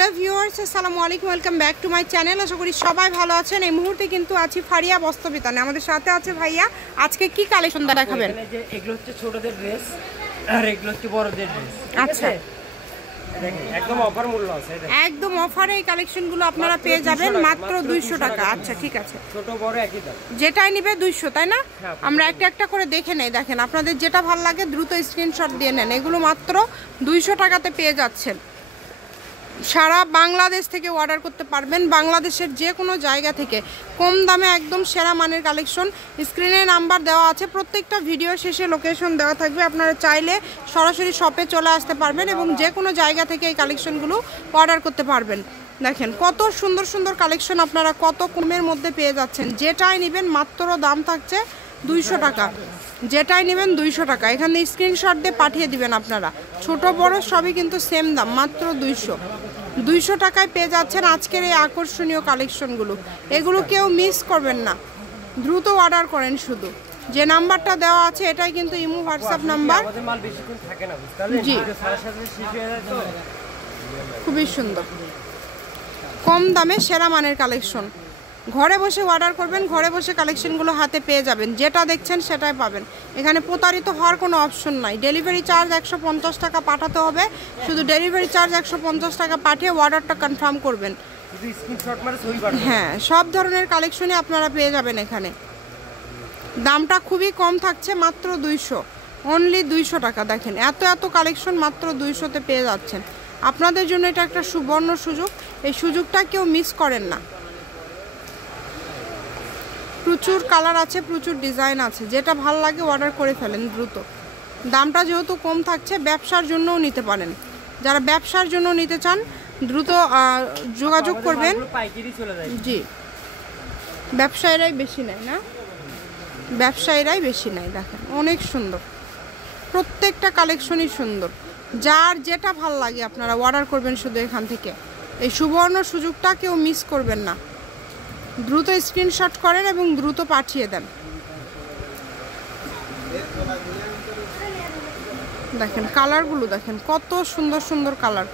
Hello viewers, আসসালামু আলাইকুম, welcome back to my channel. আশা করি সবাই ভালো আছেন। এই মুহূর্তে কিন্তু আছি ফারিয়া বস্ত্রবিতানে। আমাদের সাথে আছে ভাইয়া। আজকে কি কালেকশন দেখাবেন? এগুলো হচ্ছে ছোটদের ড্রেস আর এগুলো হচ্ছে বড়দের ড্রেস। আচ্ছা, দেখেন একদম অফার মূল্য আছে। একদম অফারে এই কালেকশনগুলো আপনারা পেয়ে যাবেন মাত্র 200 টাকা। আচ্ছা ঠিক আছে, ছোট বড় একই দাম, যেটাই নিবে 200, তাই না? আমরা একটা একটা করে দেখে নেই। দেখেন আপনাদের যেটা ভালো লাগে দ্রুত স্ক্রিনশট দিয়ে নেন। এগুলো মাত্র 200 টাকাতে পেয়ে যাচ্ছেন। সারা বাংলাদেশ থেকে অর্ডার করতে পারবেন, বাংলাদেশের যে কোনো জায়গা থেকে কম দামে একদম সেরা মানের কালেকশন। স্ক্রিনে নাম্বার দেওয়া আছে, প্রত্যেকটা ভিডিও শেষে লোকেশন দেওয়া থাকবে। আপনারা চাইলে সরাসরি শপে চলে আসতে পারবেন এবং যে কোনো জায়গা থেকে এই কালেকশনগুলো অর্ডার করতে পারবেন। দেখেন কত সুন্দর সুন্দর কালেকশন আপনারা কত কমের মধ্যে পেয়ে যাচ্ছেন। যেটাই নেবেন মাত্র দাম থাকছে 200 টাকা। যেটাই নেবেন 200 টাকা। এখানে স্ক্রিনশট দিয়ে পাঠিয়ে দিবেন আপনারা। ছোট বড় সবই কিন্তু সেম দাম, মাত্র 200 টাকায় পেয়ে যাচ্ছেন আজকের এই আকর্ষণীয় কালেকশনগুলো। এগুলো কেউ মিস করবেন না, দ্রুত অর্ডার করেন। শুধু যে নাম্বারটা দেওয়া আছে এটাই কিন্তু ইমো হোয়াটসঅ্যাপ নাম্বার। জি, খুবই সুন্দর, কম দামে সেরা মানের কালেকশন। ঘরে বসে অর্ডার করবেন, ঘরে বসে কালেকশনগুলো হাতে পেয়ে যাবেন। যেটা দেখছেন সেটাই পাবেন। এখানে প্রতারিত হওয়ার কোনো অপশন নাই। ডেলিভারি চার্জ 150 টাকা পাঠাতে হবে। শুধু ডেলিভারি চার্জ 150 টাকা পাঠিয়ে অর্ডারটা কনফার্ম করবেন। হ্যাঁ, সব ধরনের কালেকশনই আপনারা পেয়ে যাবেন এখানে। দামটা খুবই কম থাকছে, মাত্র 200, অনলি 200 টাকা। দেখেন এত এত কালেকশন মাত্র 200-তে পেয়ে যাচ্ছেন। আপনাদের জন্য এটা একটা সুবর্ণ সুযোগ, এই সুযোগটা কেউ মিস করেন না। প্রচুর কালার আছে, প্রচুর ডিজাইন আছে। যেটা ভাল লাগে অর্ডার করে ফেলেন দ্রুত। দামটা যেহেতু কম থাকছে, ব্যবসার জন্যও নিতে পারেন। যারা ব্যবসার জন্য নিতে চান দ্রুত যোগাযোগ করবেন। জি, ব্যবসায়ীরাই বেশি নেয় না, ব্যবসায়ীরাই বেশি নেয়। দেখেন অনেক সুন্দর, প্রত্যেকটা কালেকশনই সুন্দর। যার যেটা ভাল লাগে আপনারা অর্ডার করবেন শুধু এখান থেকে। এই সুবর্ণ সুযোগটা কেউ মিস করবেন না। দ্রুত স্ক্রিনশট করেন এবং দ্রুত পাঠিয়ে দেন। দেখেন কালারগুলো, দেখেন কত সুন্দর সুন্দর কালার।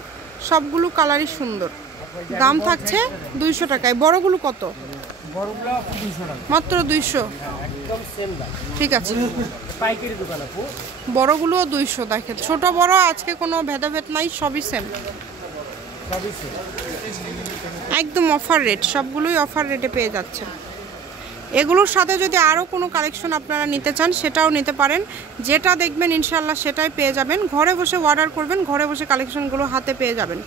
সবগুলো কালারই সুন্দর। দাম থাকছে 200 টাকায়। বড়গুলো কত? মাত্র 200। ঠিক আছে, বড়গুলোও 200। দেখেন ছোট বড় আজকে কোনো ভেদাভেদ নাই, সবই সেম, একদম অফার রেট। সবগুলোই অফার রেটে পেয়ে যাচ্ছেন। এগুলোর সাথে যদি আরও কোনো কালেকশন আপনারা নিতে চান সেটাও নিতে পারেন। যেটা দেখবেন ইনশাল্লাহ সেটাই পেয়ে যাবেন। ঘরে বসে অর্ডার করবেন, ঘরে বসে কালেকশনগুলো হাতে পেয়ে যাবেন।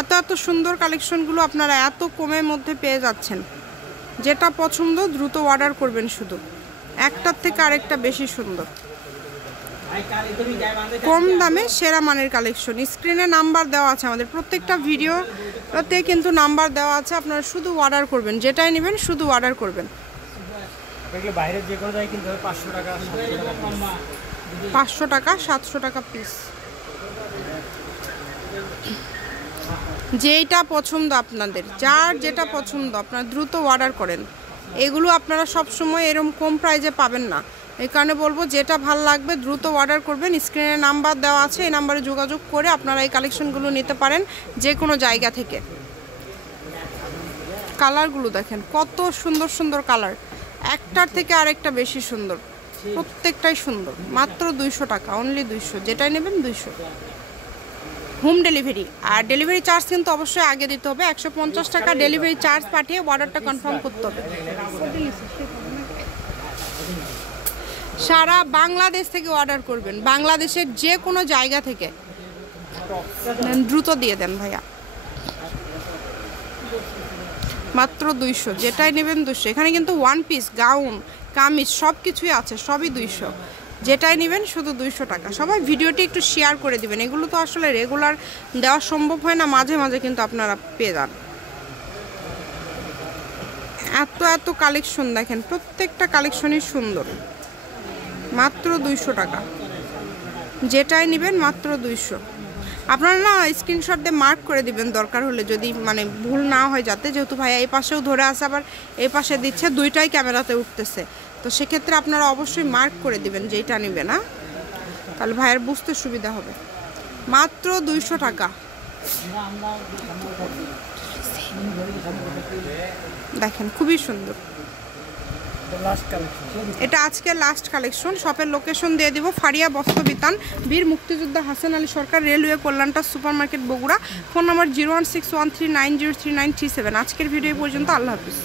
এত এত সুন্দর কালেকশনগুলো আপনারা এত কমের মধ্যে পেয়ে যাচ্ছেন। যেটা পছন্দ দ্রুত অর্ডার করবেন। শুধু একটার থেকে আরেকটা বেশি সুন্দর, কম দামে সেরা মানের কালেকশন। স্ক্রিনে নাম্বার দেওয়া আছে, আমাদের প্রত্যেকটা ভিডিওতে কিন্তু নাম্বার দেওয়া আছে। আপনারা শুধু অর্ডার করবেন, যেটাই নেবেন শুধু অর্ডার করবেন। বাইরে যে কোনো জায়গায় কিনতে হবে 500 টাকা, 500 টাকা 700 টাকা পিস। যেটা পছন্দ আপনাদের, যার যেটা পছন্দ আপনারা দ্রুত অর্ডার করেন। এগুলো আপনারা সবসময় এরকম কম প্রাইজে পাবেন না। এই কারণে বলবো যেটা ভালো লাগবে দ্রুত অর্ডার করবেন। স্ক্রিনে নাম্বার দেওয়া আছে, এই নাম্বারে যোগাযোগ করে আপনারা এই কালেকশনগুলো নিতে পারেন যে কোনো জায়গা থেকে। কালারগুলো দেখেন কত সুন্দর সুন্দর কালার, একটার থেকে আরেকটা বেশি সুন্দর, প্রত্যেকটাই সুন্দর। মাত্র 200 টাকা, অনলি 200। যেটাই নেবেন 200। হোম ডেলিভারি, আর ডেলিভারি চার্জ কিন্তু অবশ্যই আগে দিতে হবে। 150 টাকা ডেলিভারি চার্জ পাঠিয়ে অর্ডারটা কনফার্ম করতে হবে। সারা বাংলাদেশ থেকে অর্ডার করবেন, বাংলাদেশের যে কোনো জায়গা থেকে। দ্রুত দিয়ে দেন ভাইয়া, মাত্র 200। যেটাই নেবেন 200। এখানে কিন্তু ওয়ান পিস, গাউন, কামিজ সব কিছুই আছে, সবই 200। যেটাই নেবেন শুধু 200 টাকা। সবাই ভিডিওটি একটু শেয়ার করে দিবেন। এগুলো তো আসলে রেগুলার দেওয়া সম্ভব হয় না, মাঝে মাঝে কিন্তু আপনারা পেয়ে যান। এত এত কালেকশন দেখেন, প্রত্যেকটা কালেকশনই সুন্দর। মাত্র 200 টাকা। যেটাই নেবেন মাত্র 200। আপনারা না স্ক্রিনশট দিয়ে মার্ক করে দিবেন দরকার হলে, যদি মানে ভুল না হয় যাতে। যেহেতু ভাইয়া এই পাশেও ধরে আসে আবার এই পাশে দিচ্ছে, দুইটাই ক্যামেরাতে উঠতেছে, তো সেক্ষেত্রে আপনারা অবশ্যই মার্ক করে দিবেন যেইটা নেবেন না, তাহলে ভাইয়ের বুঝতে সুবিধা হবে। মাত্র 200 টাকা। দেখেন খুবই সুন্দর, লাস্ট কালেকশন। এটা আজকে লাস্ট কালেকশন। শপের লোকেশন দিয়ে দিব, ফারিয়া বস্ত্রবিতান, বীর মুক্তিযোদ্ধা হাসান আলী সরকার, রেলওয়ে কল্যাণটা super market Bogura. Phone number 01613903937। আজকের ভিডিও পর্যন্ত, আল্লাহ হাফিজ।